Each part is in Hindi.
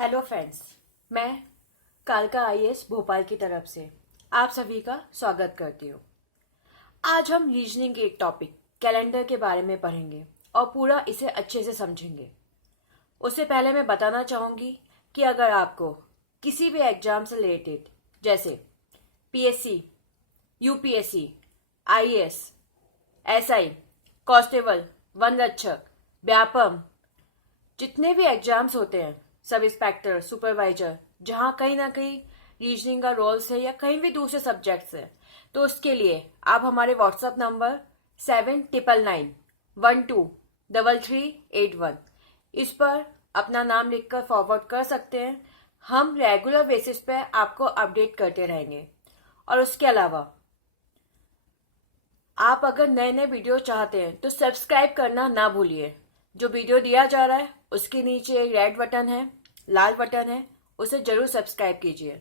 हेलो फ्रेंड्स, मैं कालका आईएएस भोपाल की तरफ से आप सभी का स्वागत करती हूँ। आज हम रीजनिंग के एक टॉपिक कैलेंडर के बारे में पढ़ेंगे और पूरा इसे अच्छे से समझेंगे। उससे पहले मैं बताना चाहूँगी कि अगर आपको किसी भी एग्जाम से रिलेटेड जैसे PSC, UPSC, IAS, SI, constable, one रक्षक, व्यापम, जितने भी एग्जाम्स होते हैं, सब इंस्पेक्टर, सुपरवाइजर, जहाँ कहीं ना कहीं रीजनिंग का रोल्स है या कहीं भी दूसरे सब्जेक्ट्स है, तो उसके लिए आप हमारे व्हाट्सएप नंबर 7999123381 इस पर अपना नाम लिखकर फॉरवर्ड कर सकते हैं। हम रेगुलर बेसिस पे आपको अपडेट करते रहेंगे। और उसके अलावा आप अगर नए नए वीडियो चाहते हैं तो सब्सक्राइब करना ना भूलिए। जो वीडियो दिया जा रहा है उसके नीचे एक रेड बटन है, लाल बटन है, उसे जरूर सब्सक्राइब कीजिए,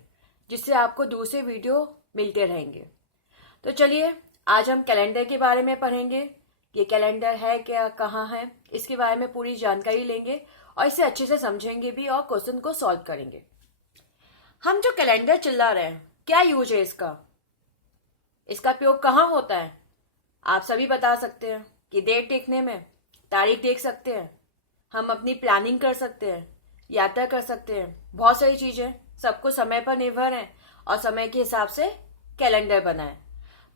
जिससे आपको दूसरे वीडियो मिलते रहेंगे। तो चलिए, आज हम कैलेंडर के बारे में पढ़ेंगे। ये कैलेंडर है क्या, कहाँ है, इसके बारे में पूरी जानकारी लेंगे और इसे अच्छे से समझेंगे भी और क्वेश्चन को सॉल्व करेंगे। हम जो कैलेंडर चला रहे हैं, क्या यूज है इसका उपयोग कहाँ होता है? आप सभी बता सकते हैं कि डेट देखने में, तारीख देख सकते हैं, हम अपनी प्लानिंग कर सकते हैं, यात्रा कर सकते हैं, बहुत सारी चीजें सब कुछ समय पर निर्भर है और समय के हिसाब से कैलेंडर बना है।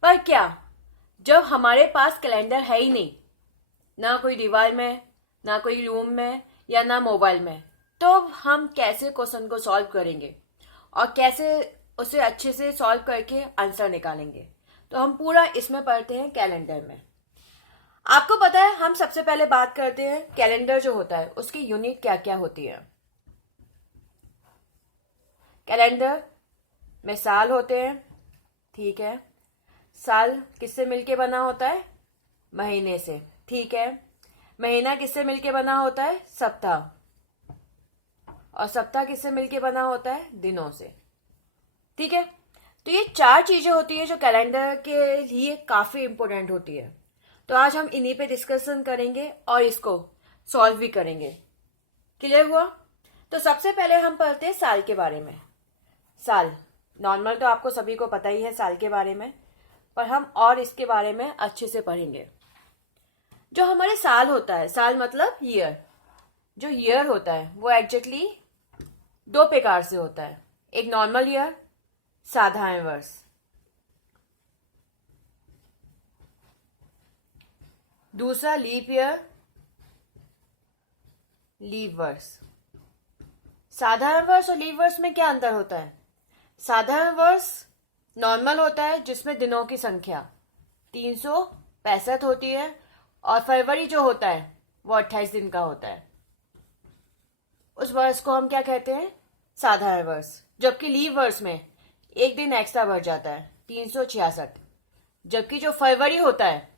पर क्या जब हमारे पास कैलेंडर है ही नहीं, ना कोई दीवार में, ना कोई रूम में या ना मोबाइल में, तो हम कैसे क्वेश्चन को सॉल्व करेंगे और कैसे उसे अच्छे से सॉल्व करके आंसर निकालेंगे? तो हम पूरा इसमें पढ़ते हैं कैलेंडर में। आपको पता है, हम सबसे पहले बात करते हैं कैलेंडर जो होता है उसकी यूनिट क्या क्या होती है। कैलेंडर में साल होते हैं, ठीक है। साल किससे मिलके बना होता है? महीने से, ठीक है। महीना किससे मिलके बना होता है? सप्ताह। और सप्ताह किससे मिलके बना होता है? दिनों से, ठीक है। तो ये चार चीजें होती है जो कैलेंडर के लिए काफी इंपॉर्टेंट होती है। तो आज हम इन्हीं पे डिस्कशन करेंगे और इसको सॉल्व भी करेंगे। क्लियर हुआ? तो सबसे पहले हम पढ़ते हैं साल के बारे में। साल नॉर्मल तो आपको सभी को पता ही है साल के बारे में, पर हम और इसके बारे में अच्छे से पढ़ेंगे। जो हमारे साल होता है, साल मतलब ईयर, जो ईयर होता है वो एग्जैक्टली दो प्रकार से होता है। एक नॉर्मल ईयर, साधारण वर्ष। दूसरा लीप ईयर, लीप वर्ष। साधारण वर्ष और लीप वर्ष में क्या अंतर होता है? साधारण वर्ष नॉर्मल होता है जिसमें दिनों की संख्या 365 होती है और फरवरी जो होता है वो 28 दिन का होता है। उस वर्ष को हम क्या कहते हैं? साधारण वर्ष। जबकि लीप वर्ष में एक दिन एक्स्ट्रा बढ़ जाता है, 366। जबकि जो फरवरी होता है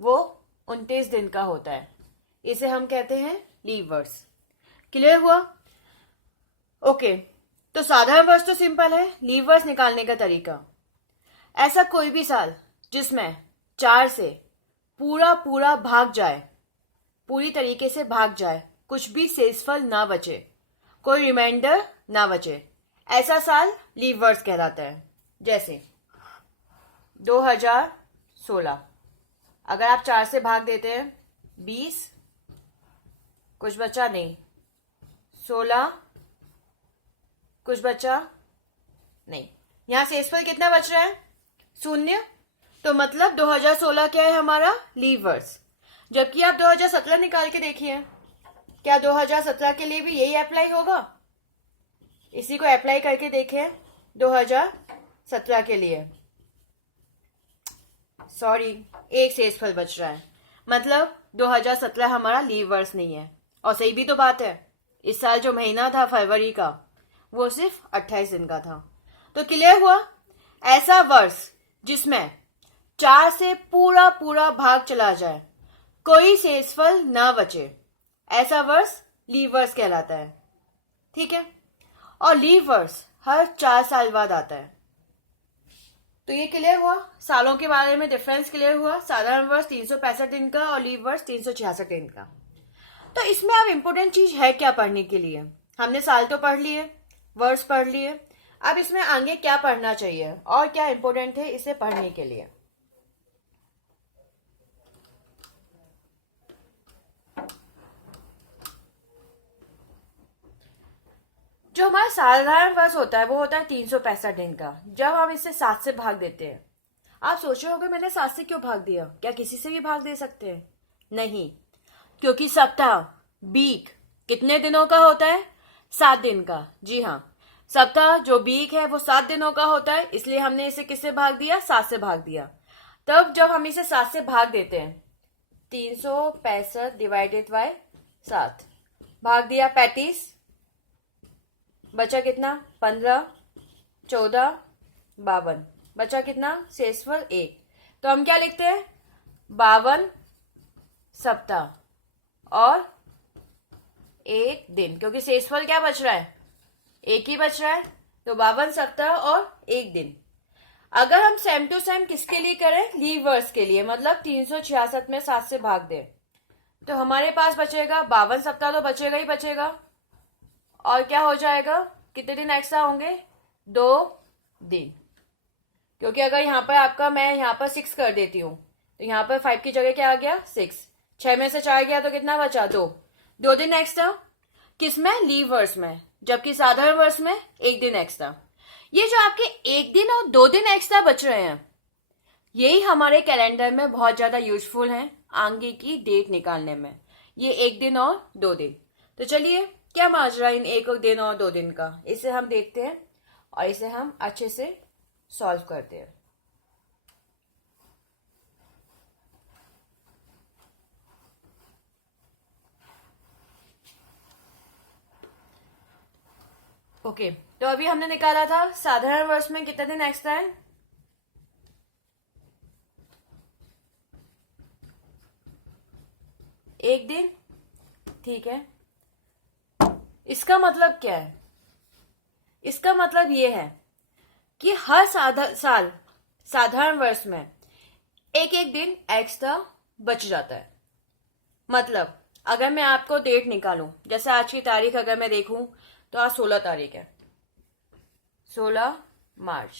वो 29 दिन का होता है। इसे हम कहते हैं लीप वर्ष। क्लियर हुआ? ओके। तो साधारण वर्ष तो सिंपल है। लीप वर्ष निकालने का तरीका, ऐसा कोई भी साल जिसमें 4 से पूरा पूरा भाग जाए, पूरी तरीके से भाग जाए, कुछ भी शेषफल ना बचे, कोई रिमाइंडर ना बचे, ऐसा साल लीप वर्ष कहलाता है। जैसे 2016, अगर आप 4 से भाग देते हैं 20, कुछ बचा नहीं, 16, कुछ बचा नहीं, यहां शेषफल कितना बच रहा है? 0। तो मतलब 2016 क्या है हमारा? लीप वर्ष। जबकि आप 2017 निकाल के देखिए, क्या 2017 के लिए भी यही अप्लाई होगा? इसी को अप्लाई करके देखें 2017 के लिए। सॉरी, एक शेषफल बच रहा है, मतलब 2017 हमारा लीप वर्ष नहीं है। और सही भी तो बात है, इस साल जो महीना था फरवरी का वो सिर्फ 28 दिन का था। तो क्लियर हुआ? ऐसा वर्ष जिसमें 4 से पूरा पूरा भाग चला जाए, कोई शेषफल ना बचे, ऐसा वर्ष लीप वर्ष कहलाता है, ठीक है। और लीप वर्ष हर 4 साल बाद आता है। तो ये क्लियर हुआ? सालों के बारे में डिफरेंस क्लियर हुआ। साधारण वर्ष 365 दिन का और लीप वर्ष 366 दिन का। तो इसमें अब इम्पोर्टेंट चीज है क्या पढ़ने के लिए? हमने साल तो पढ़ लिए, वर्ष पढ़ लिए, अब इसमें आगे क्या पढ़ना चाहिए और क्या इंपॉर्टेंट है इसे पढ़ने के लिए। जो हमारा साधारण वर्ष होता है वो होता है 365 दिन का। जब हम इसे 7 से भाग देते हैं, आप सोच रहे होंगे मैंने 7 से क्यों भाग दिया, क्या किसी से भी भाग दे सकते हैं? नहीं, क्योंकि सप्ताह, वीक कितने दिनों का होता है? 7 दिन का। जी हाँ, सप्ताह जो वीक है वो 7 दिनों का होता है, इसलिए हमने इसे किससे भाग दिया? 7 से भाग दिया। तब जब हम इसे 7 से भाग देते हैं, 365 डिवाइडेड बाय 7, भाग दिया 35, बचा कितना? 15, 14, 52, बचा कितना? शेषफल 1। तो हम क्या लिखते हैं? 52 सप्ताह और 1 दिन, क्योंकि शेषफल क्या बच रहा है? 1 ही बच रहा है। तो 52 सप्ताह और 1 दिन। अगर हम सेम टू सेम किसके लिए करें? लीव वर्ष के लिए, मतलब 366 में 7 से भाग दें, तो हमारे पास बचेगा 52 सप्ताह तो बचेगा ही बचेगा, और क्या हो जाएगा? कितने दिन एक्स्ट्रा होंगे? 2 दिन। क्योंकि अगर यहाँ पर आपका मैं यहाँ पर 6 कर देती हूँ तो यहाँ पर 5 की जगह क्या आ गया? 6। 6 में से 4 गया तो कितना बचा? 2 दिन एक्स्ट्रा। किसमें? लीव वर्ष में। जबकि साधारण वर्ष में 1 दिन एक्स्ट्रा। ये जो आपके 1 दिन और 2 दिन एक्स्ट्रा बच रहे हैं, यही हमारे कैलेंडर में बहुत ज्यादा यूजफुल हैं आगे की डेट निकालने में। ये 1 दिन और 2 दिन। तो चलिए, क्या माजरा इन 1 दिन और 2 दिन का, इसे हम देखते हैं और इसे हम अच्छे से सॉल्व करते हैं। ओके, तो अभी हमने निकाला था साधारण वर्ष में कितने दिन एक्स्ट्रा है? 1 दिन। ठीक है, इसका मतलब क्या है? इसका मतलब ये है कि हर साल साधारण वर्ष में 1 दिन एक्स्ट्रा बच जाता है। मतलब अगर मैं आपको डेट निकालूं, जैसे आज की तारीख अगर मैं देखूं तो आज 16 तारीख है, 16 मार्च,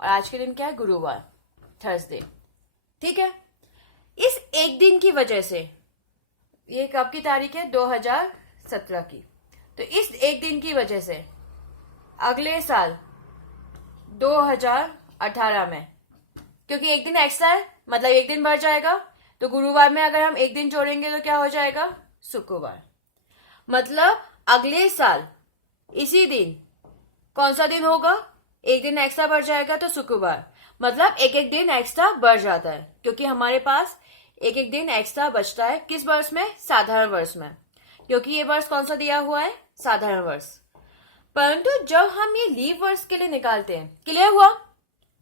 और आज के दिन क्या है? गुरुवार, थर्सडे। ठीक है, इस 1 दिन की वजह से, ये कब की तारीख है? 2017 की। तो इस 1 दिन की वजह से अगले साल 2018 में, क्योंकि 1 दिन एक्स्ट्रा है मतलब 1 दिन बढ़ जाएगा, तो गुरुवार में अगर हम 1 दिन जोड़ेंगे तो क्या हो जाएगा? शुक्रवार। मतलब अगले साल इसी दिन कौन सा दिन होगा? 1 दिन एक्स्ट्रा बढ़ जाएगा तो शुक्रवार। मतलब 1 दिन एक्स्ट्रा बढ़ जाता है, क्योंकि हमारे पास 1 दिन एक्स्ट्रा बचता है। किस वर्ष में? साधारण वर्ष में, क्योंकि ये वर्ष कौन सा दिया हुआ है? साधारण वर्ष। परंतु जब हम ये लीव वर्ष के लिए निकालते हैं, क्लियर हुआ?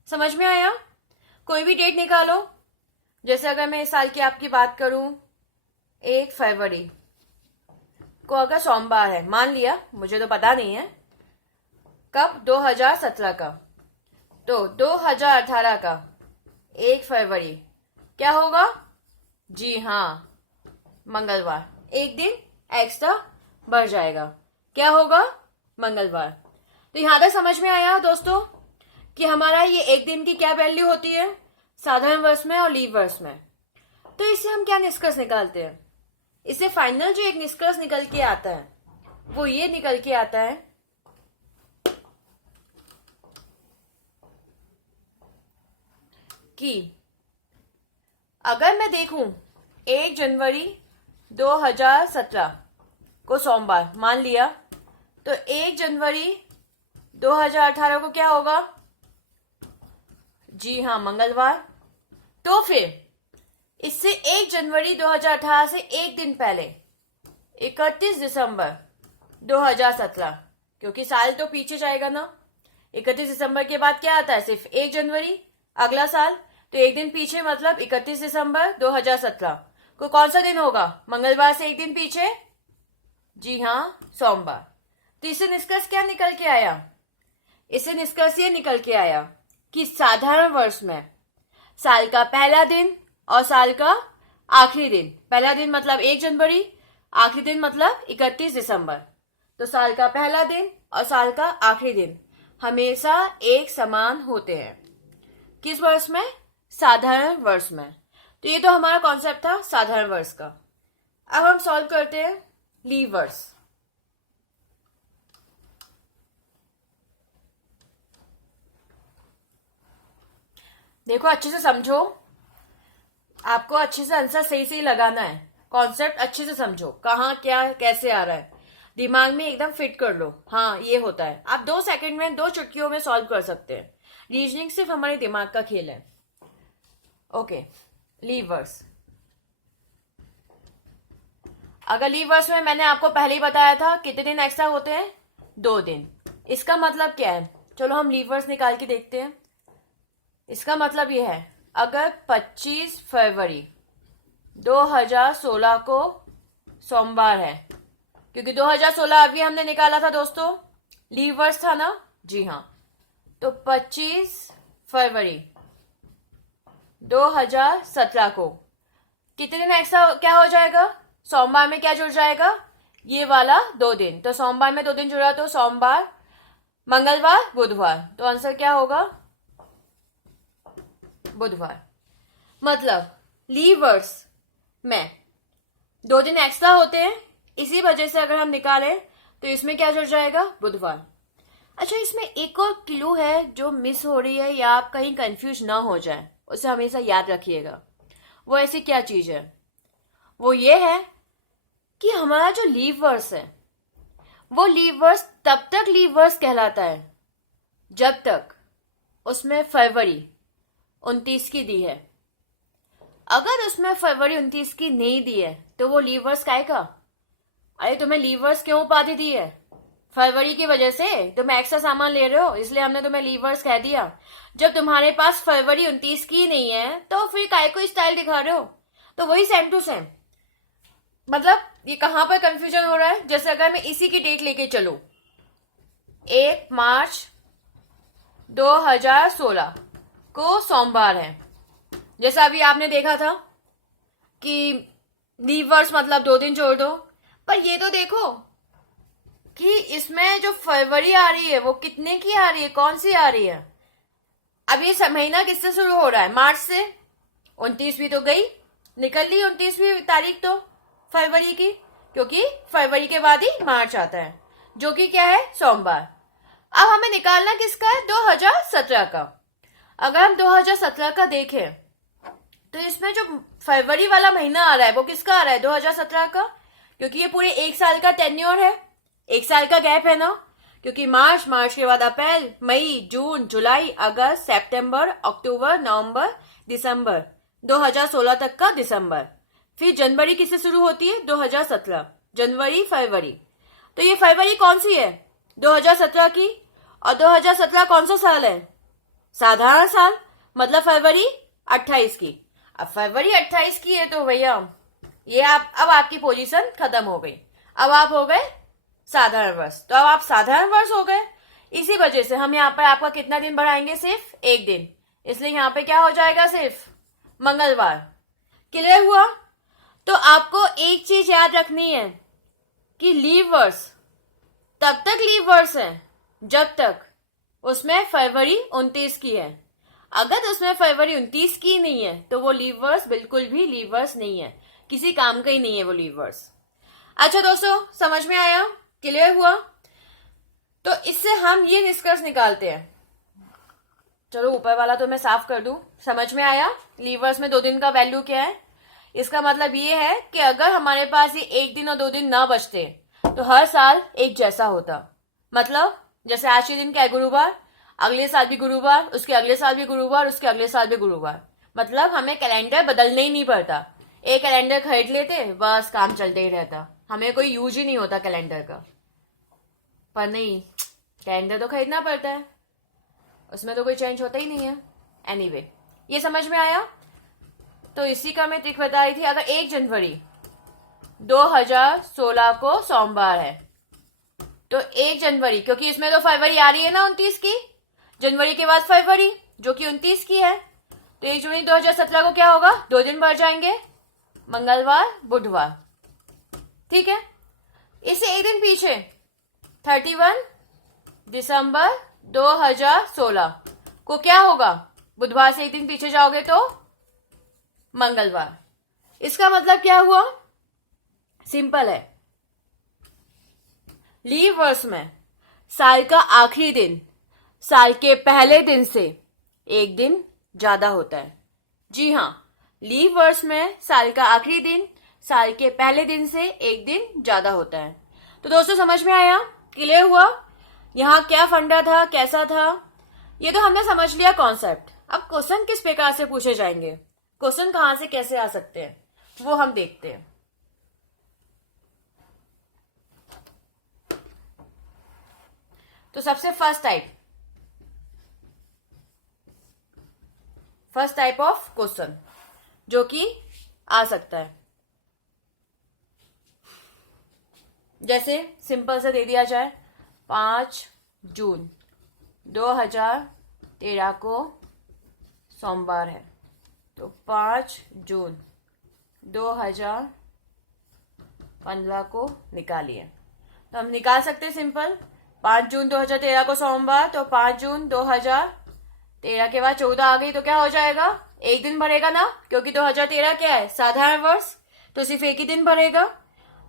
समझ में आया? कोई भी डेट निकालो, जैसे अगर मैं इस साल की आपकी बात करूं, 1 फरवरी को अगर सोमवार है, मान लिया, मुझे तो पता नहीं है कब, 2017 का, तो 2018 का 1 फरवरी क्या होगा? जी हाँ, मंगलवार। 1 दिन एक्स्ट्रा बढ़ जाएगा, क्या होगा? मंगलवार। तो यहां तक समझ में आया दोस्तों कि हमारा ये 1 दिन की क्या वैल्यू होती है साधारण वर्ष में और लीव वर्ष में। तो इससे हम क्या निष्कर्ष निकालते हैं? इससे फाइनल जो एक निष्कर्ष निकल के आता है वो ये निकल के आता है कि अगर मैं देखूं 1 जनवरी 2017 को सोमवार मान लिया, तो 1 जनवरी 2018 को क्या होगा? जी हाँ, मंगलवार। तो फिर इससे 1 जनवरी 2018 से 1 दिन पहले 31 दिसंबर 2017, क्योंकि साल तो पीछे जाएगा ना, 31 दिसंबर के बाद क्या आता है? सिर्फ 1 जनवरी अगला साल, तो 1 दिन पीछे, मतलब 31 दिसंबर 2017 को कौन सा दिन होगा? मंगलवार से 1 दिन पीछे, जी हाँ, सोमवार। तो इससे निष्कर्ष क्या निकल के आया? इससे निष्कर्ष ये निकल के आया कि साधारण वर्ष में साल का पहला दिन और साल का आखिरी दिन, पहला दिन मतलब 1 जनवरी, आखिरी दिन मतलब 31 दिसंबर, तो साल का पहला दिन और साल का आखिरी दिन हमेशा एक समान होते हैं। किस वर्ष में? साधारण वर्ष में। तो ये तो हमारा कॉन्सेप्ट था साधारण वर्ष का। अब हम सॉल्व करते हैं लीव वर्ष। देखो अच्छे से समझो, आपको अच्छे से आंसर सही से लगाना है। कॉन्सेप्ट अच्छे से समझो, कहाँ क्या कैसे आ रहा है, दिमाग में एकदम फिट कर लो। हाँ ये होता है, आप 2 सेकंड में 2 चुटकियों में सॉल्व कर सकते हैं। रीजनिंग सिर्फ हमारे दिमाग का खेल है। ओके, लीव वर्ष। अगर लीव वर्ष में मैंने आपको पहले ही बताया था कितने दिन एक्स्ट्रा होते हैं? 2 दिन। इसका मतलब क्या है? चलो हम लीव वर्ष निकाल के देखते हैं। इसका मतलब ये है, अगर 25 फरवरी 2016 को सोमवार है, क्योंकि 2016 अभी हमने निकाला था दोस्तों, लीव वर्ष था ना? जी हाँ। तो 25 फरवरी 2017 को कितने दिन एक्स्ट्रा क्या हो जाएगा? सोमवार में क्या जुड़ जाएगा? ये वाला 2 दिन। तो सोमवार में 2 दिन जुड़ा, तो सोमवार, मंगलवार, बुधवार। तो आंसर क्या होगा? बुधवार। मतलब लीव वर्ष में 2 दिन एक्स्ट्रा होते हैं, इसी वजह से अगर हम निकालें तो इसमें क्या जुड़ जाएगा? बुधवार। अच्छा, इसमें एक और क्लू है जो मिस हो रही है, या आप कहीं कंफ्यूज ना हो जाए, उसे हमेशा याद रखिएगा। वो ऐसी क्या चीज है? वो ये है कि हमारा जो लीव वर्ष है, वो लीव वर्ष तब तक लीव वर्ष कहलाता है जब तक उसमें फरवरी 29 की दी है। अगर उसमें फरवरी 29 की नहीं दी है तो वो लीव वर्ष काहे का? अरे तुम्हें लीव वर्ष क्यों उपाधि दी है? फरवरी की वजह से तुम एक्स्ट्रा सामान ले रहे हो, इसलिए हमने तुम्हें लीव वर्ष कह दिया। जब तुम्हारे पास फरवरी 29 की नहीं है तो फिर काहे को स्टाइल दिखा रहे हो? तो वही सेम टू सेम। मतलब ये कहां पर कंफ्यूजन हो रहा है? जैसे अगर मैं इसी की डेट लेके चलूं, 1 मार्च 2016 को सोमवार है, जैसा अभी आपने देखा था कि लीव वर्ष मतलब 2 दिन जोड़ दो, पर ये तो देखो कि इसमें जो फरवरी आ रही है वो कितने की आ रही है, कौन सी आ रही है? अब ये महीना किससे शुरू हो रहा है? मार्च से। 29वीं तो गई, निकल ली 29वीं तारीख तो फरवरी की, क्योंकि फरवरी के बाद ही मार्च आता है, जो कि क्या है? सोमवार। अब हमें निकालना किसका है? 2017 का। अगर हम 2017 का देखें तो इसमें जो फरवरी वाला महीना आ रहा है वो किसका आ रहा है? 2017 का, क्योंकि ये पूरे 1 साल का टेन्योर है, 1 साल का गैप है ना, क्योंकि मार्च के बाद अप्रैल, मई, जून, जुलाई, अगस्त, सितंबर, अक्टूबर, नवंबर, दिसंबर, 2016 तक का दिसंबर। फिर जनवरी किससे शुरू होती है? 2017, जनवरी, फरवरी। तो ये फरवरी कौन सी है? 2017 की। और 2017 कौन सा साल है? साधारण साल, मतलब फरवरी 28 की। अब फरवरी 28 की है तो भैया ये अब आपकी पोजीशन खत्म हो गई, अब आप हो गए साधारण वर्ष। तो अब आप साधारण वर्ष हो गए। इसी वजह से हम यहाँ पर आपका कितना दिन बढ़ाएंगे? सिर्फ 1 दिन। इसलिए यहाँ पे क्या हो जाएगा? सिर्फ मंगलवार। क्लियर हुआ? तो आपको एक चीज याद रखनी है कि लीव वर्ष तब तक लीव वर्ष है जब तक उसमें फरवरी 29 की है। अगर उसमें फरवरी 29 की नहीं है तो वो लीव वर्ष बिल्कुल भी लीव वर्ष नहीं है, किसी काम का ही नहीं है वो लीव वर्ष। अच्छा दोस्तों, समझ में आया? क्लियर हुआ? तो इससे हम ये निष्कर्ष निकालते हैं, चलो ऊपर वाला तो मैं साफ कर दूं। समझ में आया लीव वर्ष में 2 दिन का वैल्यू क्या है? इसका मतलब ये है कि अगर हमारे पास ये 1 दिन और 2 दिन ना बचते तो हर साल एक जैसा होता। मतलब जैसे आज के दिन क्या है? गुरुवार, अगले साल भी गुरुवार, उसके अगले साल भी गुरुवार, उसके अगले साल भी गुरुवार। मतलब हमें कैलेंडर बदलने ही नहीं पड़ता, एक कैलेंडर खरीद लेते, बस काम चलते ही रहता, हमें कोई यूज ही नहीं होता कैलेंडर का। पर नहीं, कैलेंडर तो खरीदना पड़ता है, उसमें तो कोई चेंज होता ही नहीं है। एनीवे, ये समझ में आया? तो इसी का मैं ट्रिक बताई थी। अगर 1 जनवरी 2016 को सोमवार है तो 1 जनवरी, क्योंकि इसमें तो फरवरी आ रही है ना 29 की, जनवरी के बाद फरवरी जो कि 29 की है, तो 1 जनवरी 2017 को क्या होगा? 2 दिन बढ़ जाएंगे, मंगलवार, बुधवार। ठीक है, इससे 1 दिन पीछे 31 दिसंबर 2016 को क्या होगा? बुधवार से एक दिन पीछे जाओगे तो मंगलवार। इसका मतलब क्या हुआ? सिंपल है। लीव वर्ष में साल का आखिरी दिन साल के पहले दिन से एक दिन ज्यादा होता है। जी हाँ, लीव वर्ष में साल का आखिरी दिन साल के पहले दिन से एक दिन ज्यादा होता है। तो दोस्तों समझ में आया? क्लियर हुआ? यहाँ क्या फंडा था, कैसा था, ये तो हमने समझ लिया कॉन्सेप्ट। अब क्वेश्चन किस प्रकार से पूछे जाएंगे, क्वेश्चन कहां से कैसे आ सकते हैं, वो हम देखते हैं। तो सबसे फर्स्ट टाइप ऑफ क्वेश्चन जो कि आ सकता है, जैसे सिंपल से दे दिया जाए 5 जून 2013 को सोमवार है, तो 5 जून 2015 को निकालिए। तो हम निकाल सकते हैं सिंपल। 5 जून 2013 को सोमवार, तो 5 जून 2013 के बाद 14 आ गई तो क्या हो जाएगा? एक दिन बढ़ेगा ना, क्योंकि 2013 क्या है? साधारण वर्ष, तो सिर्फ एक ही दिन बढ़ेगा।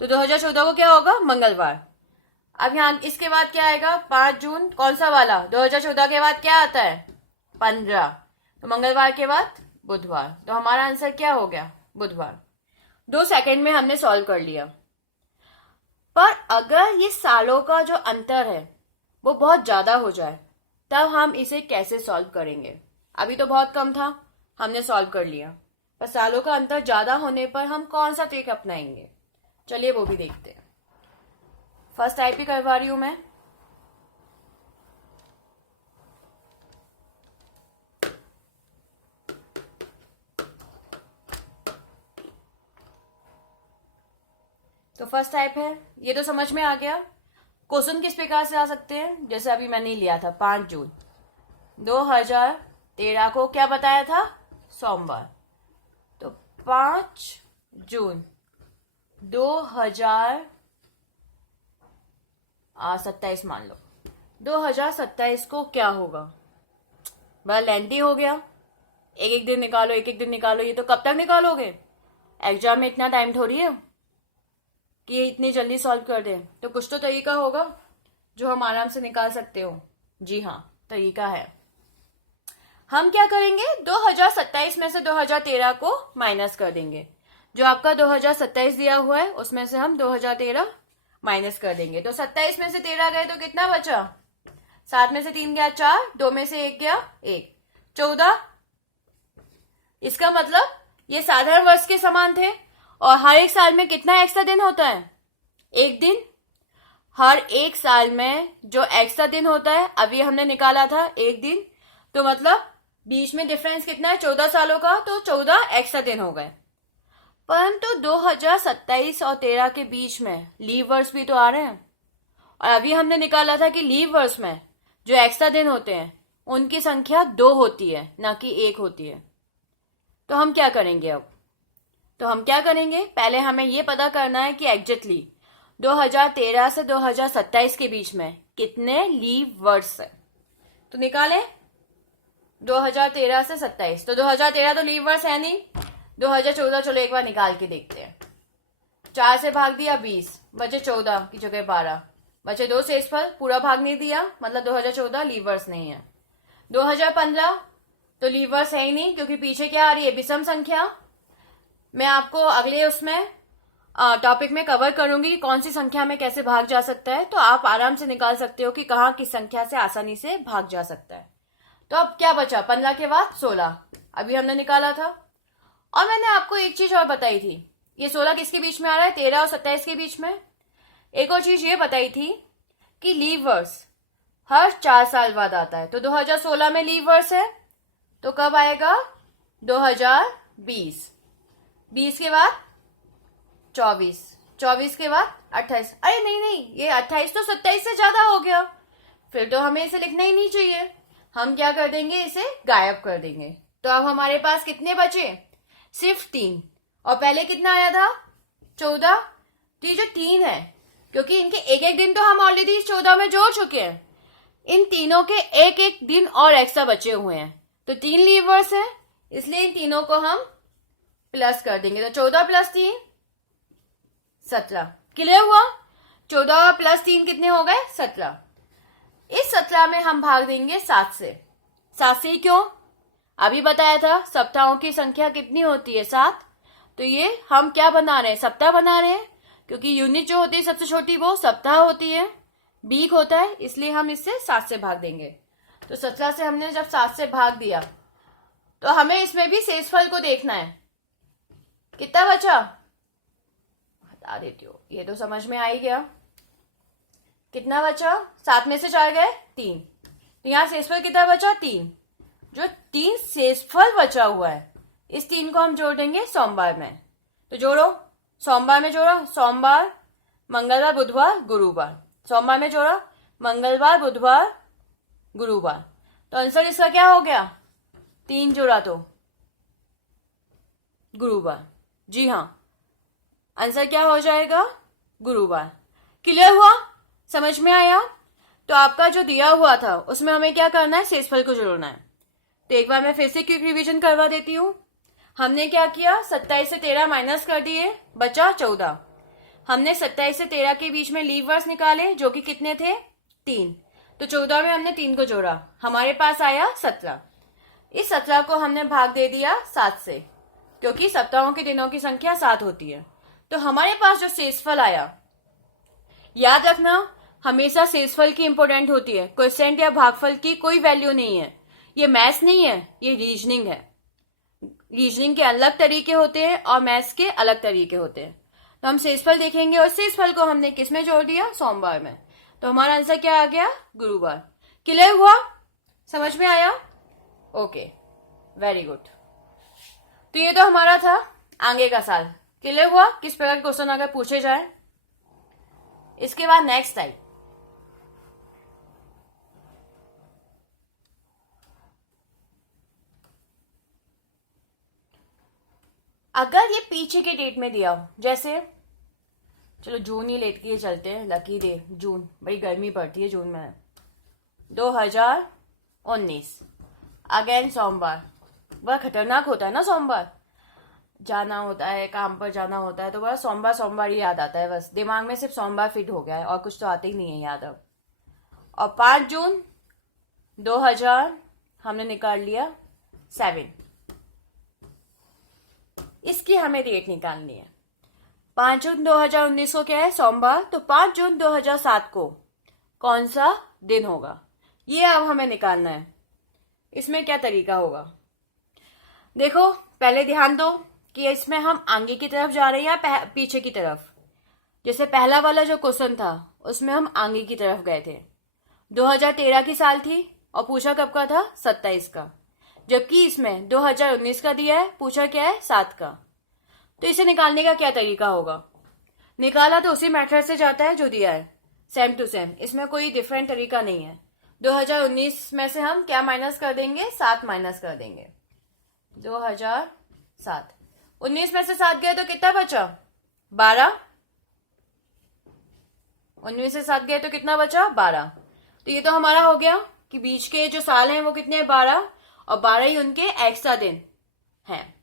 तो 2014 को क्या होगा? मंगलवार। अब यहाँ इसके बाद क्या आएगा? 5 जून कौन सा वाला? 2014 के बाद क्या आता है? 15। तो मंगलवार के बाद बुधवार। तो हमारा आंसर क्या हो गया? बुधवार। 2 सेकंड में हमने सॉल्व कर लिया। पर अगर ये सालों का जो अंतर है वो बहुत ज्यादा हो जाए, तब हम इसे कैसे सॉल्व करेंगे? अभी तो बहुत कम था, हमने सॉल्व कर लिया, पर सालों का अंतर ज्यादा होने पर हम कौन सा ट्रिक अपनाएंगे? चलिए वो भी देखते हैं। फर्स्ट टाइप ही करवा रही हूं मैं। तो फर्स्ट टाइप है, ये तो समझ में आ गया। क्वेश्चन किस प्रकार से आ सकते हैं? जैसे अभी मैंने लिया था 5 जून 2013 को क्या बताया था? सोमवार। तो 5 जून 2027 मान लो, 2027 को क्या होगा? बड़ा लेंथी हो गया। एक एक दिन निकालो, एक एक दिन निकालो, ये तो कब तक निकालोगे? एग्जाम में इतना टाइम थोड़ी है कि ये इतनी जल्दी सॉल्व कर दें। तो कुछ तो तरीका होगा जो हम आराम से निकाल सकते हो। जी हाँ, तरीका है। हम क्या करेंगे? 2027 में से 2013 को माइनस कर देंगे। जो आपका 2027 दिया हुआ है उसमें से हम 2013 माइनस कर देंगे। तो 27 में से 13 गए तो कितना बचा? 7 में से 3 गया 4, 2 में से 1 गया 1, 14। इसका मतलब ये साधारण वर्ष के समान थे। और हर एक साल में कितना एक्स्ट्रा दिन होता है? एक दिन। हर एक साल में जो एक्स्ट्रा दिन होता है, अभी हमने निकाला था एक दिन, तो मतलब बीच में डिफरेंस कितना है? 14 सालों का, तो 14 एक्स्ट्रा दिन हो गए। परंतु 2027 और 13 के बीच में लीव वर्ष भी तो आ रहे हैं, और अभी हमने निकाला था कि लीव वर्ष में जो एक्स्ट्रा दिन होते हैं उनकी संख्या 2 होती है, ना कि 1 होती है। तो हम क्या करेंगे अब? तो हम क्या करेंगे? पहले हमें ये पता करना है कि एग्जैक्टली 2013 से 2027 के बीच में कितने लीव वर्ष है। तो निकालें 2013 से 27। तो 2013 तो लीव वर्ष है नहीं। 2014 चलो एक बार निकाल के देखते हैं। 4 से भाग दिया 20, बचे 14 की जगह 12, बचे 2 शेषफल, पूरा भाग नहीं दिया, मतलब 2014 लीव वर्ष नहीं है। 2015 तो लीव वर्ष है ही नहीं, क्योंकि पीछे क्या आ रही है? विषम संख्या। मैं आपको अगले उसमें टॉपिक में कवर करूंगी कि कौन सी संख्या में कैसे भाग जा सकता है, तो आप आराम से निकाल सकते हो कि कहाँ किस संख्या से आसानी से भाग जा सकता है। तो अब क्या बचा? 15 के बाद 16 अभी हमने निकाला था। और मैंने आपको एक चीज और बताई थी, ये 16 किसके बीच में आ रहा है? 13 और 27 के बीच में। एक और चीज ये बताई थी कि लीव वर्ष हर 4 साल बाद आता है। तो 2016 में लीव वर्ष है, तो कब आएगा? 2020। 20 के बाद 24, 24 के बाद 28। अरे नहीं, ये 28 तो 27 से ज्यादा हो गया, फिर तो हमें इसे लिखना ही नहीं चाहिए। हम क्या कर देंगे? इसे गायब कर देंगे। तो अब हमारे पास कितने बचे? सिर्फ 3। और पहले कितना आया था? 14। तो ये जो 3 है क्योंकि इनके एक एक दिन तो हम ऑलरेडी 14 में जोड़ चुके हैं। इन तीनों के एक एक दिन और एक्स्ट्रा बचे हुए हैं, तो 3 लीवर्स है, इसलिए इन तीनों को हम प्लस कर देंगे। तो 14 प्लस 3 17। क्लियर हुआ? 14 प्लस 3 कितने हो गए? 17। इस 17 में हम भाग देंगे 7 से। 7 से ही क्यों? अभी बताया था सप्ताहों की संख्या कितनी होती है? 7। तो ये हम क्या बना रहे हैं? सप्ताह बना रहे हैं, क्योंकि यूनिट जो होती है सबसे छोटी वो सप्ताह होती है, वीक होता है, इसलिए हम इससे 7 से भाग देंगे। तो 17 से हमने जब 7 से भाग दिया तो हमें इसमें भी शेषफल को देखना है। कितना बचा? बता देती हूँ, ये तो समझ में आ ही गया। कितना बचा? 7 में से 4 गए 3, तो यहाँ शेषफल कितना बचा? 3। जो 3 शेषफल बचा हुआ है, इस 3 को हम जोड़ देंगे सोमवार में। तो जोड़ो, सोमवार में जोड़ो, सोमवार, मंगलवार, बुधवार, गुरुवार। सोमवार में जोड़ा, मंगलवार, बुधवार, गुरुवार। तो आंसर इसका क्या हो गया? 3 जोड़ा तो गुरुवार। जी हाँ, आंसर क्या हो जाएगा? गुरुवार। क्लियर हुआ? समझ में आया? तो आपका जो दिया हुआ था उसमें हमें क्या करना है? शेषफल को जोड़ना है। तो एक बार मैं फिर से क्विक रिवीजन करवा देती हूँ। हमने क्या किया? 27 से 13 माइनस कर दिए, बचा 14। हमने 27 से 13 के बीच में लीवर्स निकाले, जो कि कितने थे? 3। तो 14 में हमने 3 को जोड़ा, हमारे पास आया 17। इस 17 को हमने भाग दे दिया 7 से, क्योंकि सप्ताहों के दिनों की संख्या 7 होती है। तो हमारे पास जो शेषफल आया, याद रखना हमेशा शेषफल की इंपोर्टेंट होती है, क्वोशिएंट या भागफल की कोई वैल्यू नहीं है। ये मैथ्स नहीं है, ये रीजनिंग है। रीजनिंग के अलग तरीके होते हैं और मैथ्स के अलग तरीके होते हैं। तो हम शेषफल देखेंगे, और शेषफल को हमने किस में जोड़ दिया? सोमवार में। तो हमारा आंसर क्या आ गया? गुरुवार। क्लियर हुआ? समझ में आया? Okay, very good. तो ये तो हमारा था आगे का साल। क्लियर हुआ किस प्रकार के क्वेश्चन अगर पूछे जाए? इसके बाद नेक्स्ट टाइप, अगर ये पीछे के डेट में दिया हो, जैसे चलो जून ही लेके चलते हैं, लकी डे जून, बड़ी गर्मी पड़ती है जून में। 2019 अगेन सोमवार। बड़ा खतरनाक होता है ना सोमवार, जाना होता है, काम पर जाना होता है, तो बड़ा सोमवार सोमवार ही याद आता है। बस दिमाग में सिर्फ सोमवार फिट हो गया है और कुछ तो आते ही नहीं है याद अब। और 5 जून 2000 हमने निकाल लिया 7, इसकी हमें डेट निकालनी है। 5 जून 2019 को क्या है? सोमवार। तो 5 जून 2007 को कौन सा दिन होगा? ये अब हमें निकालना है। इसमें क्या तरीका होगा? देखो पहले ध्यान दो कि इसमें हम आगे की तरफ जा रहे हैं या पीछे की तरफ। जैसे पहला वाला जो क्वेश्चन था उसमें हम आगे की तरफ गए थे। 2013 की साल थी और पूछा कब का था? 27 का। जबकि इसमें 2019 का दिया है, पूछा क्या है? 7 का। तो इसे निकालने का क्या तरीका होगा? निकाला तो उसी मेथड से जाता है जो दिया है, सेम टू सेम, इसमें कोई डिफरेंट तरीका नहीं है। 2019 में से हम क्या माइनस कर देंगे? 7 माइनस कर देंगे। 2007, 19 में से 7 गए तो कितना बचा? 12। 19 से 7 गए तो कितना बचा? 12। तो ये तो हमारा हो गया कि बीच के जो साल हैं वो कितने हैं? 12, और 12 ही उनके एक्स्ट्रा दिन हैं।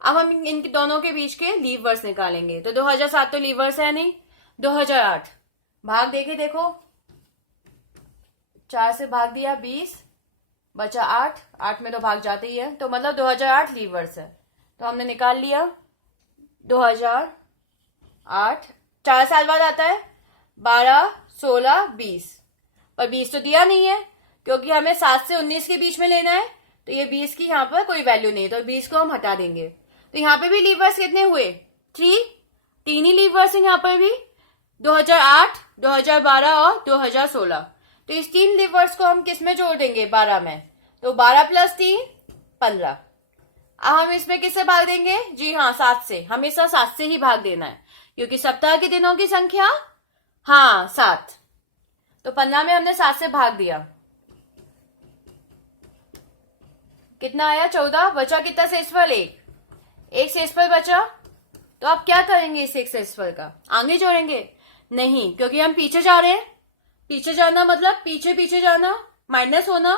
अब हम इन दोनों के बीच के लीव वर्स निकालेंगे। तो 2007 तो लीव वर्स है नहीं। 2008 भाग देके देखो, 4 से भाग दिया 20, बचा 8, 8 में तो भाग जाते ही है, तो मतलब 2008 लीव वर्स है। तो हमने निकाल लिया 2008। 4 साल बाद आता है 12, 16, 20, पर 20 तो दिया नहीं है क्योंकि हमें 7 से 19 के बीच में लेना है। तो ये 20 की यहाँ पर कोई वैल्यू नहीं है, तो 20 को हम हटा देंगे। तो यहाँ पे भी लीवर्स कितने हुए? 3 ही लीवर्स हैं यहाँ पर भी, 2008, 2012 और 2016। तो इस 3 लीवर्स को हम किस में जोड़ देंगे? 12 में। तो 12 प्लस 3 15। अब हम इसमें किससे भाग देंगे? जी हाँ, 7 से। हमेशा 7 से ही भाग देना है क्योंकि सप्ताह के दिनों की संख्या 7। तो 15 में हमने 7 से भाग दिया, कितना आया? 14। बचा कितना शेषफल? एक शेषफल बचा। तो आप क्या करेंगे? इस एक शेषफल का आगे जोड़ेंगे। नहीं, क्योंकि हम पीछे जा रहे हैं। पीछे जाना मतलब पीछे पीछे जाना, माइनस होना।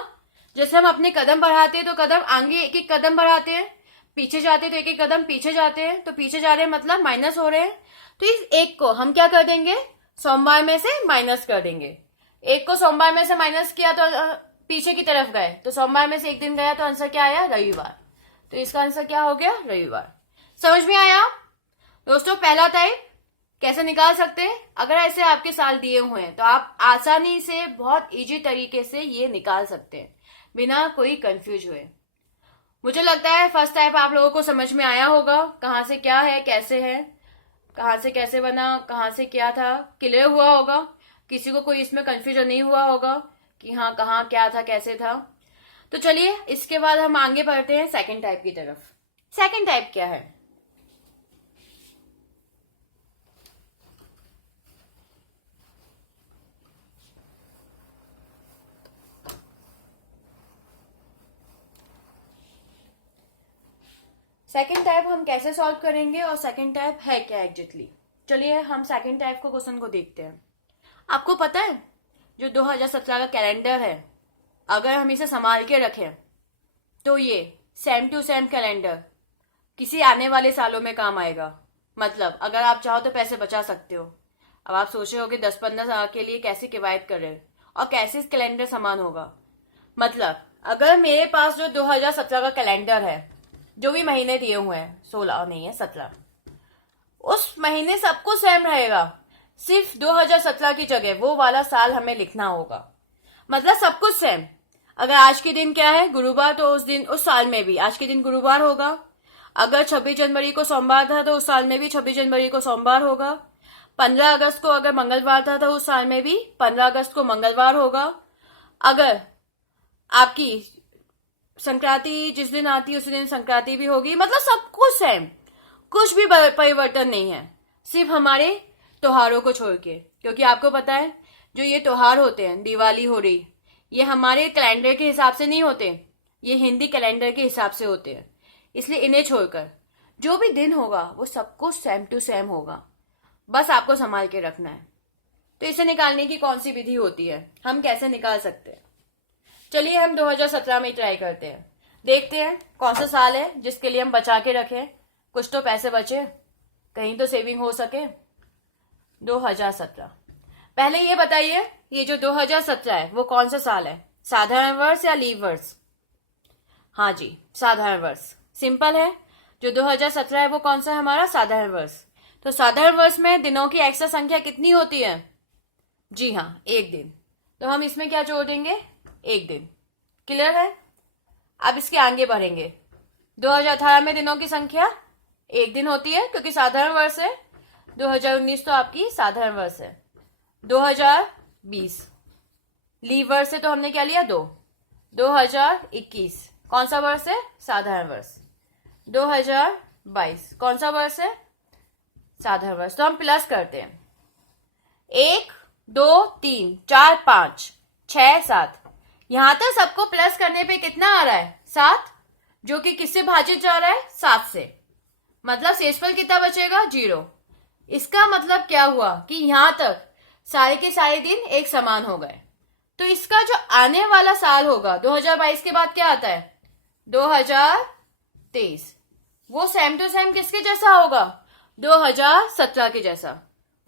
जैसे हम अपने कदम बढ़ाते हैं तो कदम आगे एक एक कदम बढ़ाते हैं, पीछे जाते हैं तो एक एक कदम पीछे जाते हैं, तो पीछे जा रहे हैं मतलब माइनस हो रहे हैं। तो इस एक को हम क्या कर देंगे, सोमवार में से माइनस कर देंगे। एक को सोमवार में से माइनस किया तो पीछे की तरफ गए, तो सोमवार में से एक दिन गया तो आंसर क्या आया, रविवार। तो इसका आंसर क्या हो गया, रविवार। समझ में आया दोस्तों? पहला टाइप कैसे निकाल सकते हैं? अगर ऐसे आपके साल दिए हुए हैं तो आप आसानी से बहुत इजी तरीके से ये निकाल सकते हैं बिना कोई कंफ्यूज हुए। मुझे लगता है फर्स्ट टाइप आप लोगों को समझ में आया होगा, कहाँ से क्या है, कैसे है, कहाँ से कैसे बना, कहाँ से क्या था, क्लियर हुआ होगा। किसी को कोई इसमें कंफ्यूजन नहीं हुआ होगा कि हाँ कहाँ क्या था, कैसे था। तो चलिए इसके बाद हम आगे बढ़ते हैं सेकंड टाइप की तरफ। सेकंड टाइप क्या है? सेकंड टाइप हम कैसे सॉल्व करेंगे और सेकंड टाइप है क्या एग्जैक्टली? चलिए हम सेकंड टाइप को क्वेश्चन को देखते हैं। आपको पता है जो 2017 का कैलेंडर है, अगर हम इसे संभाल के रखें तो ये सेम टू सेम कैलेंडर किसी आने वाले सालों में काम आएगा। मतलब अगर आप चाहो तो पैसे बचा सकते हो। अब आप सोच रहे हो कि 10-15 साल के लिए कैसे किवायत करें और कैसे इस कैलेंडर समान होगा। मतलब अगर मेरे पास जो 2017 का कैलेंडर है, जो भी महीने दिए हुए हैं, 16 नहीं है 17, उस महीने सबको सेम रहेगा। सिर्फ 2017 की जगह वो वाला साल हमें लिखना होगा। मतलब सब कुछ सेम। अगर आज के दिन क्या है, गुरुवार, तो उस दिन उस साल में भी आज के दिन गुरुवार होगा। अगर 26 जनवरी को सोमवार था तो उस साल में भी 26 जनवरी को सोमवार होगा। 15 अगस्त को अगर मंगलवार था तो उस साल में भी 15 अगस्त को मंगलवार होगा। अगर आपकी संक्रांति जिस दिन आती है उसी दिन संक्रांति भी होगी। मतलब सब कुछ सेम, कुछ भी परिवर्तन नहीं है, सिर्फ हमारे त्योहारों को छोड़ के। क्योंकि आपको पता है जो ये त्योहार होते हैं, दिवाली हो रही, ये हमारे कैलेंडर के हिसाब से नहीं होते, ये हिंदी कैलेंडर के हिसाब से होते हैं। इसलिए इन्हें छोड़कर जो भी दिन होगा वो सब कुछ सेम टू सेम होगा। बस आपको संभाल के रखना है। तो इसे निकालने की कौन सी विधि होती है, हम कैसे निकाल सकते हैं? चलिए हम 2017 में ट्राई करते हैं, देखते हैं कौन सा साल है जिसके लिए हम बचा के रखें, कुछ तो पैसे बचे, कहीं तो सेविंग हो सके। 2017, पहले ये बताइए ये जो 2017 है वो कौन सा साल है, साधारण वर्ष या लीव वर्ष? हाँ जी, साधारण वर्ष। सिंपल है, जो 2017 है वो कौन सा है हमारा, साधारण वर्ष। तो साधारण वर्ष में दिनों की एक्स्ट्रा संख्या कितनी होती है? जी हाँ, एक दिन। तो हम इसमें क्या जोड़ देंगे, एक दिन। क्लियर है? अब इसके आगे बढ़ेंगे। 2018 में दिनों की संख्या एक दिन होती है क्योंकि साधारण वर्ष है। 2019 तो आपकी साधारण वर्ष है। 2020 लीव वर्ष है तो हमने क्या लिया, 2। 2021 कौन सा वर्ष है, साधारण वर्ष। 2022 कौन सा वर्ष है, साधारण वर्ष। तो हम प्लस करते हैं, 1 2 3 4 5 6 7। यहां तक सबको प्लस करने पे कितना आ रहा है, 7, जो कि किससे भाजित जा रहा है, 7 से। मतलब शेषफल कितना बचेगा, 0। इसका मतलब क्या हुआ कि यहां तक सारे के सारे दिन एक समान हो गए। तो इसका जो आने वाला साल होगा 2022 के बाद क्या आता है, 2023, वो सेम टू सेम किसके जैसा होगा, 2017 के जैसा।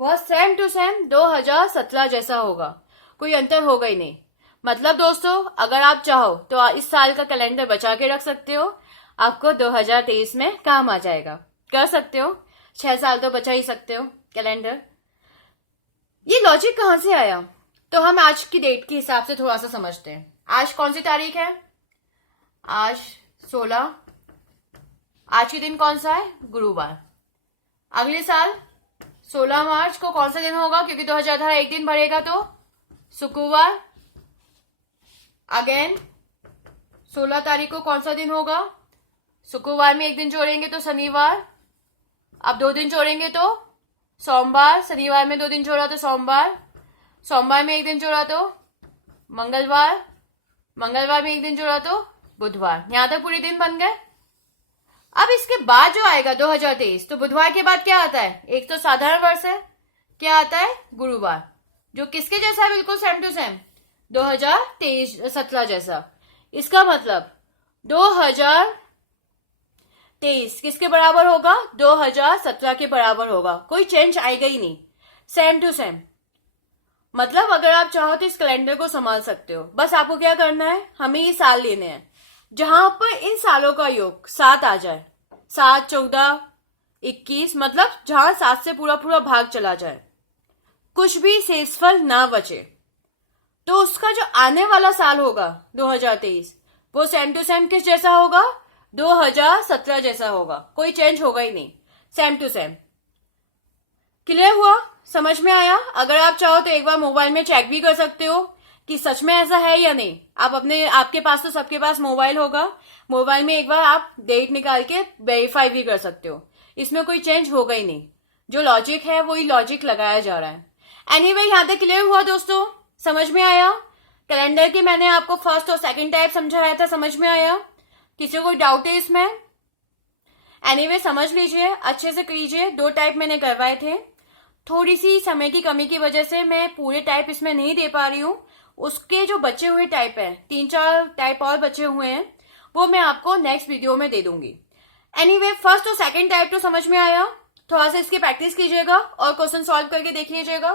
वह सेम टू सेम 2017 जैसा होगा, कोई अंतर होगा ही नहीं। मतलब दोस्तों अगर आप चाहो तो इस साल का कैलेंडर बचा के रख सकते हो, आपको 2023 में काम आ जाएगा। कर सकते हो, 6 साल तो बचा ही सकते हो कैलेंडर। ये लॉजिक कहां से आया? तो हम आज की डेट के हिसाब से थोड़ा सा समझते हैं। आज कौन सी तारीख है, आज 16। आज के दिन कौन सा है, गुरुवार। अगले साल 16 मार्च को कौन सा दिन होगा, क्योंकि 2018 एक दिन बढ़ेगा तो शुक्रवार। अगेन 16 तारीख को कौन सा दिन होगा, शुक्रवार में एक दिन जोड़ेंगे तो शनिवार। अब 2 दिन जोड़ेंगे तो सोमवार, शनिवार में 2 दिन जोड़ा तो सोमवार, सोमवार में एक दिन जोड़ा तो मंगलवार, मंगलवार में एक दिन जोड़ा तो बुधवार। यहां तक पूरे दिन बन गए। अब इसके बाद जो आएगा 2023, तो बुधवार के बाद क्या आता है, एक तो साधारण वर्ष है, क्या आता है? गुरुवार, जो किसके जैसा है? बिल्कुल सेम टू सेम 2017 जैसा। इसका मतलब 2023 किसके बराबर होगा? 2017 के बराबर होगा। कोई चेंज आएगा ही नहीं, सेम टू सेम। मतलब अगर आप चाहो तो इस कैलेंडर को संभाल सकते हो। बस आपको क्या करना है, हमें ये साल लेने हैं जहां पर इन सालों का योग 7 आ जाए, 7, 14, 21, मतलब जहां 7 से पूरा पूरा भाग चला जाए, कुछ भी शेषफल ना बचे, तो उसका जो आने वाला साल होगा 2023 वो सेम टू सेम किस जैसा होगा? 2017 जैसा होगा। कोई चेंज होगा ही नहीं, सेम टू सेम। क्लियर हुआ? समझ में आया? अगर आप चाहो तो एक बार मोबाइल में चेक भी कर सकते हो कि सच में ऐसा है या नहीं। आप आपके पास तो सबके पास मोबाइल होगा, मोबाइल में एक बार आप डेट निकाल के वेरीफाई भी कर सकते हो। इसमें कोई चेंज होगा ही नहीं, जो लॉजिक है वही लॉजिक लगाया जा रहा है। एनीवे, यहां तक क्लियर हुआ दोस्तों? समझ में आया? कैलेंडर के मैंने आपको फर्स्ट और सेकंड टाइप समझाया था, समझ में आया? किसी को डाउट है इसमें? एनीवे, समझ लीजिए, अच्छे से कीजिए। 2 टाइप मैंने करवाए थे। थोड़ी सी समय की कमी की वजह से मैं पूरे टाइप इसमें नहीं दे पा रही हूं। उसके जो बचे हुए टाइप है, 3-4 टाइप और बचे हुए हैं, वो मैं आपको नेक्स्ट वीडियो में दे दूंगी। एनीवे, फर्स्ट और सेकंड टाइप तो समझ में आया। थोड़ा सा इसकी प्रैक्टिस कीजिएगा और क्वेश्चन सॉल्व करके देख लीजिएगा।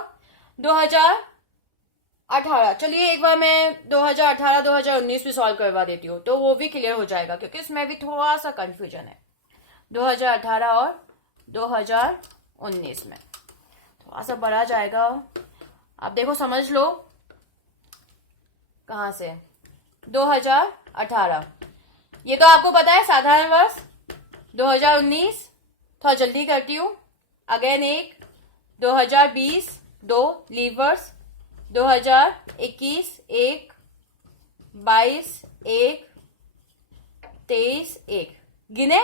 2018, चलिए एक बार मैं 2018 2019 भी सॉल्व करवा देती हूँ, तो वो भी क्लियर हो जाएगा, क्योंकि इसमें भी थोड़ा सा कंफ्यूजन है 2018 और 2019 में। थोड़ा सा बड़ा जाएगा, आप देखो, समझ लो कहां से। 2018 ये तो आपको पता है साधारण वर्ष। 2019 थोड़ा जल्दी करती हूं, अगेन 1, 2020 2 लीव वर्ष, 2021 1, 22 1, 23 1, गिने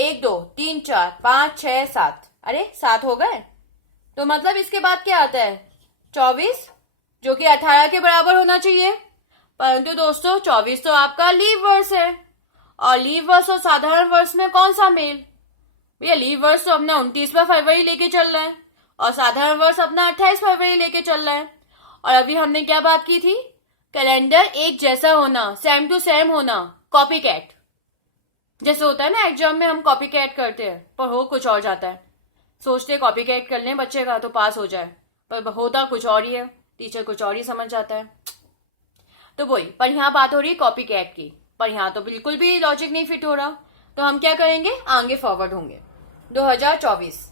1 2 3 4 5 6 7, अरे 7 हो गए। तो मतलब इसके बाद क्या आता है? 24, जो कि 18 के बराबर होना चाहिए। परंतु दोस्तों 24 तो आपका लीव वर्ष है, और लीव वर्ष और साधारण वर्ष में कौन सा मेल? भैया लीव वर्ष तो अपना 29वां फरवरी लेके चल रहा है, और साधारण वर्ष अपना 28 फरवरी लेके चल रहा है। और अभी हमने क्या बात की थी? कैलेंडर एक जैसा होना, सेम टू सेम होना, कॉपी कैट। जैसे होता है ना एग्जाम में हम कॉपी कैट करते हैं, पर हो कुछ और जाता है। सोचते कॉपी कैट कर लें बच्चे का तो पास हो जाए, पर होता कुछ और ही है, टीचर कुछ और ही समझ जाता है। तो वही, पर यहाँ बात हो रही है कॉपी कैट की, पर यहाँ तो बिल्कुल भी लॉजिक नहीं फिट हो रहा। तो हम क्या करेंगे? आगे फॉरवर्ड होंगे। 2024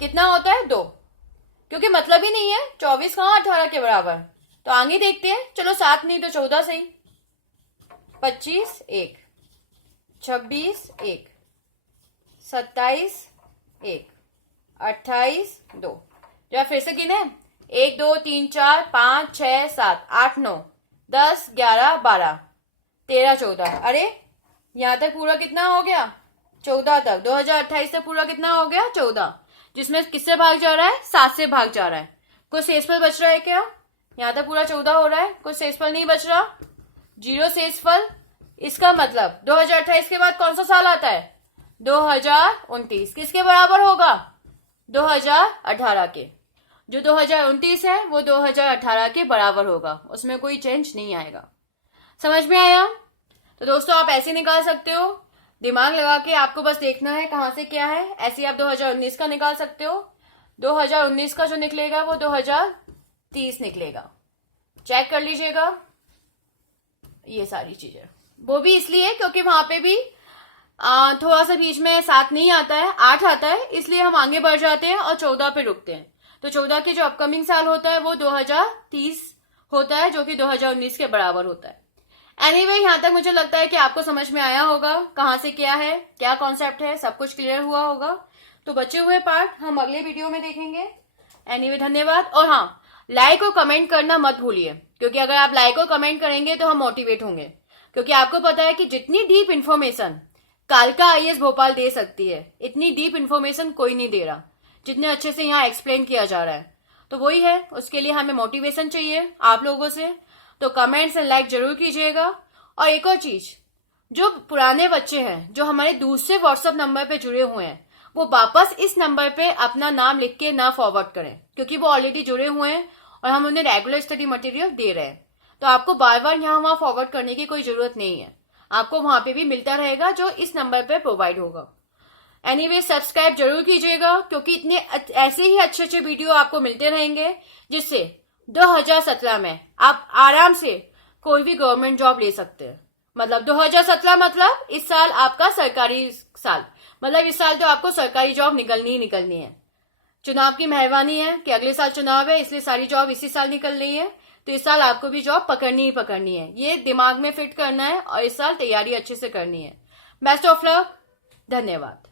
कितना होता है? 2, क्योंकि मतलब ही नहीं है 24 कहाँ 18 के बराबर। तो आगे देखते हैं, चलो 7 नहीं तो 14 सही। 25 1, 26 1, 27 1, 28 2, जरा फिर से गिने, 1 2 3 4 5 6 7 8 9 10 11 12 13 14, अरे यहां तक पूरा कितना हो गया? 14 तक। 2028 तक पूरा कितना हो गया? 14, जिसमें किससे भाग जा रहा है? 7 से भाग जा रहा है। कोई शेषफल बच रहा है क्या? यहां तक पूरा 14 हो रहा है, कोई शेषफल नहीं बच रहा, 0 शेषफल। इसका मतलब 2028 के बाद कौन सा साल आता है? 2029। किसके बराबर होगा? 2018 के। जो 2029 है वो 2018 के बराबर होगा, उसमें कोई चेंज नहीं आएगा। समझ में आया? तो दोस्तों आप ऐसे निकाल सकते हो, दिमाग लगा के आपको बस देखना है कहां से क्या है। ऐसे आप 2019 का निकाल सकते हो, 2019 का जो निकलेगा वो 2030 निकलेगा। चेक कर लीजिएगा ये सारी चीजें। वो भी इसलिए क्योंकि वहां पे भी थोड़ा सा बीच में 7 नहीं आता है, 8 आता है, इसलिए हम आगे बढ़ जाते हैं और 14 पे रुकते हैं। तो 14 के जो अपकमिंग साल होता है वो 2030 होता है, जो कि 2019 के बराबर होता है। एनीवे, यहां तक मुझे लगता है कि आपको समझ में आया होगा कहां से क्या है, क्या कॉन्सेप्ट है, सब कुछ क्लियर हुआ होगा। तो बचे हुए पार्ट हम अगले वीडियो में देखेंगे। एनीवे, धन्यवाद। और हाँ, लाइक और कमेंट करना मत भूलिए, क्योंकि अगर आप लाइक और कमेंट करेंगे तो हम मोटिवेट होंगे। क्योंकि आपको पता है कि जितनी डीप इन्फॉर्मेशन कालका आईएएस भोपाल दे सकती है, इतनी डीप इन्फॉर्मेशन कोई नहीं दे रहा, जितने अच्छे से यहाँ एक्सप्लेन किया जा रहा है। तो वही है, उसके लिए हमें मोटिवेशन चाहिए आप लोगों से। तो कमेंट्स एंड लाइक जरूर कीजिएगा। और एक और चीज, जो पुराने बच्चे हैं जो हमारे दूसरे व्हाट्सएप नंबर पे जुड़े हुए हैं, वो वापस इस नंबर पे अपना नाम लिख के ना फॉरवर्ड करें, क्योंकि वो ऑलरेडी जुड़े हुए हैं और हम उन्हें रेगुलर स्टडी मटेरियल दे रहे हैं। तो आपको बार बार यहाँ वहां फॉरवर्ड करने की कोई जरूरत नहीं है, आपको वहां पे भी मिलता रहेगा जो इस नंबर पे प्रोवाइड होगा। एनीवे सब्सक्राइब जरूर कीजिएगा, क्योंकि इतने ऐसे ही अच्छे अच्छे वीडियो आपको मिलते रहेंगे जिससे 2017 में आप आराम से कोई भी गवर्नमेंट जॉब ले सकते हैं। मतलब 2017 मतलब इस साल आपका सरकारी साल, मतलब इस साल तो आपको सरकारी जॉब निकलनी ही निकलनी है। चुनाव की मेहरबानी है कि अगले साल चुनाव है, इसलिए सारी जॉब इसी साल निकल रही है, तो इस साल आपको भी जॉब पकड़नी ही पकड़नी है। ये दिमाग में फिट करना है और इस साल तैयारी अच्छे से करनी है। बेस्ट ऑफ लक, धन्यवाद।